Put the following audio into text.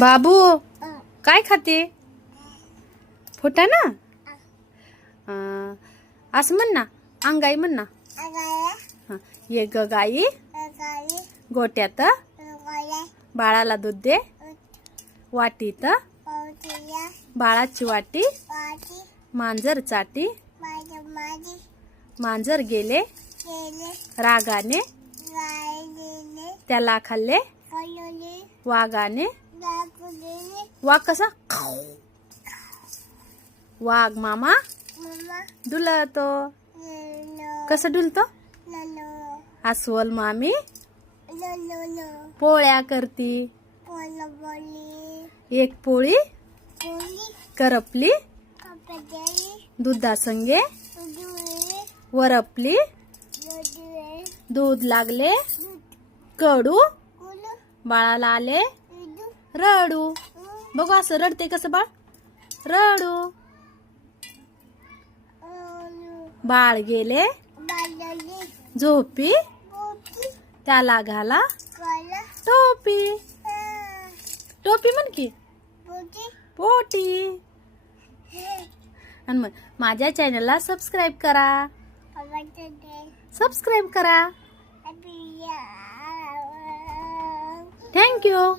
बाबू काय खाते? फुटाणा? असं म्हण ना, अंगाई म्हण ना. ये ग गाई गोट्यात बाळाला दूध दे. वाटीत बाळाची वाटी मांजर चाटी. मांजर गेले रागाने त्याला खाल्ले वाघाने. वाघ कसा? वाघ मामा डुलतो. कसं डुलतो? अस्वल मामी पोळ्या करती. एक पोळी करपली दुधासंगे वरपली. दूध लागले कडू बाळाला आले रडू. बघू असं रडते कसं बाळ? रडू. बाळ गेले झोपी त्याला घाला टोपी. टोपी म्हण की पोटी. आणि मग माझ्या चॅनलला सबस्क्राईब करा. सबस्क्राईब करा. थँक्यू.